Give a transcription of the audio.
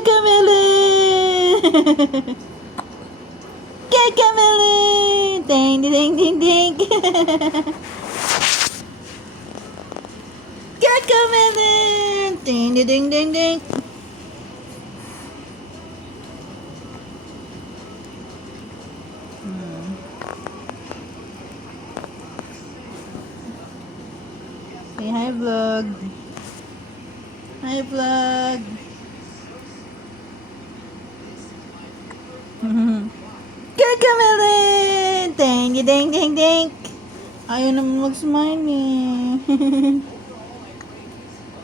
Kakamili! Kakamili! Ding, ding, ding, ding. Kakamili! Ding, ding, ding, ding. Say hi, vlog. Hi, vlog. Kakamili! Ding, ding, ding, ding. Ayaw naman mag-smile eh.